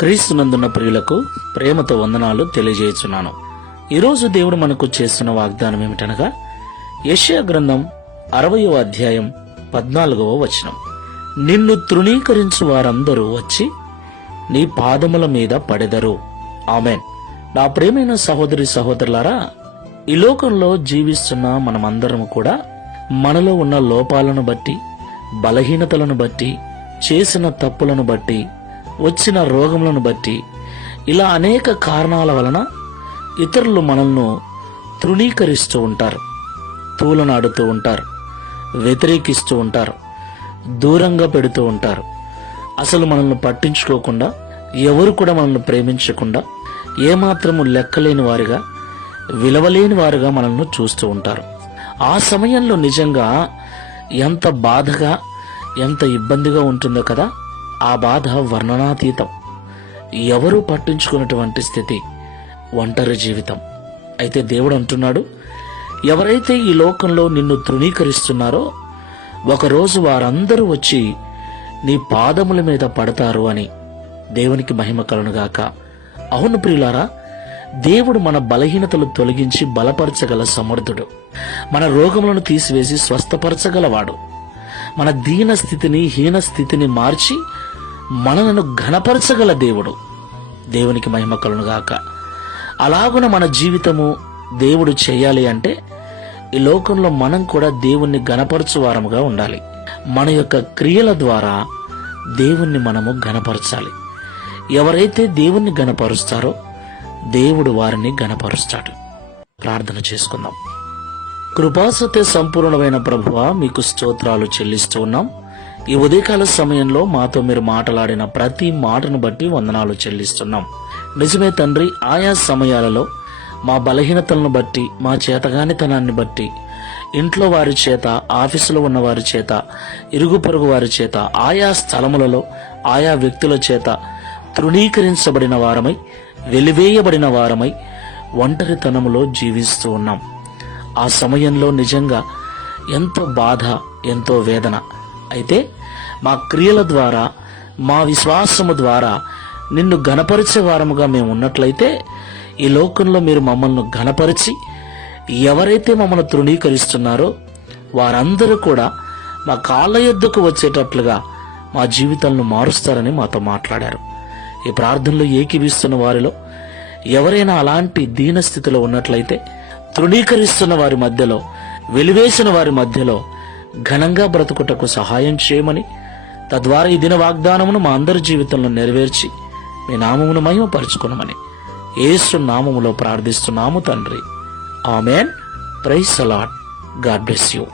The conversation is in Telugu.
క్రీస్తునందున్న ప్రియులకు ప్రేమతో వందనాలు తెలియజేస్తున్నాను. ఈరోజు దేవుడు మనకు చేస్తున్న వాగ్దానం ఏమిటనగా యెషయా గ్రంథం 60వ అధ్యాయం 14వ వచనం. నిన్ను తృణీకరించు వారందరూ వచ్చి నీ పాదముల మీద పడెదరు. ఆమెన్. నా ప్రేమైన సహోదరి సహోదరులారా, ఈ లోకంలో జీవిస్తున్న మనమందరం కూడా మనలో ఉన్న లోపాలను బట్టి, బలహీనతలను బట్టి, చేసిన తప్పులను బట్టి, వచ్చిన రోగములను బట్టి, ఇలా అనేక కారణాల వలన ఇతరులు మనల్ని తృణీకరిస్తూ ఉంటారు, తూలనాడుతూ ఉంటారు, వ్యతిరేకిస్తూ ఉంటారు, దూరంగా పెడుతూ ఉంటారు. అసలు మనల్ని పట్టించుకోకుండా, ఎవరు కూడా మనల్ని ప్రేమించకుండా, ఏమాత్రము లెక్కలేని వారిగా, విలువలేని వారుగా మనల్ని చూస్తూ ఉంటారు. ఆ సమయంలో నిజంగా ఎంత బాధగా, ఎంత ఇబ్బందిగా ఉంటుందో కదా. ఆ బాధ వర్ణనాతీతం. ఎవరూ పట్టించుకున్నటువంటి స్థితి, ఒంటరి జీవితం. అయితే దేవుడు అంటున్నాడు, ఎవరైతే ఈ లోకంలో నిన్ను తృణీకరిస్తున్నారో ఒకరోజు వారందరూ వచ్చి నీ పాదముల మీద పడతారు అని. దేవునికి మహిమ కలుగుగాక. అవును ప్రియులారా, దేవుడు మన బలహీనతలు తొలగించి బలపరచగల సమర్థుడు. మన రోగములను తీసివేసి స్వస్థపరచగలవాడు. మన దీన స్థితిని, హీన స్థితిని మార్చి మనలను ఘనపరచగల దేవుడు. దేవునికి మహిమ కలుగుగాక. అలాగున మన జీవితము దేవుడు చేయాలి అంటే ఈ లోకంలో మనం కూడా దేవుణ్ణి ఘనపరచు వారముగా ఉండాలి. మన యొక్క క్రియల ద్వారా దేవుణ్ణి మనము ఘనపరచాలి. ఎవరైతే దేవుణ్ణి ఘనపరుస్తారో దేవుడు వారిని ఘనపరుస్తాడు. ప్రార్థన చేసుకుందాం. కృపాసత్య సంపూర్ణమైన ప్రభువా, మీకు స్తోత్రాలు చెల్లిస్తూ ఉన్నాం. ఈ ఉదయకాల సమయంలో మాతో మీరు మాట్లాడిన ప్రతి మాటను బట్టి వందనాలు చెల్లిస్తున్నాం. నిజమే తండ్రి, ఆయా సమయాలలో మా బలహీనతలను బట్టి, మా చేతగానితనాన్ని బట్టి, ఇంట్లో వారి చేత, ఆఫీసులో ఉన్న వారి చేత, ఇరుగు పొరుగు వారి చేత, ఆయా స్థలములలో ఆయా వ్యక్తుల చేత తృణీకరించబడిన వారమై, వెలివేయబడిన వారమై ఒంటరితనములో జీవిస్తూ ఉన్నాం. ఆ సమయంలో నిజంగా ఎంతో బాధ, ఎంతో వేదన. అయితే మా క్రియల ద్వారా, మా విశ్వాసము ద్వారా నిన్ను ఘనపరిచే వారముగా మేము ఉన్నట్లయితే ఈ లోకంలో మీరు మమ్మల్ని ఘనపరిచి, ఎవరైతే మమ్మల్ని తృణీకరిస్తున్నారో వారందరూ కూడా మా కాళ్ళ యొద్దకు వచ్చేటట్లుగా మా జీవితాలను మారుస్తారని మాతో మాట్లాడారు. ఈ ప్రార్థనలో ఏకీభిస్తున్న వారిలో ఎవరైనా అలాంటి దీనస్థితిలో ఉన్నట్లయితే, తృణీకరిస్తున్న వారి మధ్యలో, వెలివేసిన వారి మధ్యలో ఘనంగా బ్రతుకుటకు సహాయం చేయమని, తద్వారా ఈ దిన వాగ్దానమును మా అందరి జీవితంలో నెరవేర్చి మీ నామమును మహిమపరచుకునమని యేసు నామములో ప్రార్థిస్తున్నాము తండ్రి. Amen. Praise the Lord. God bless you.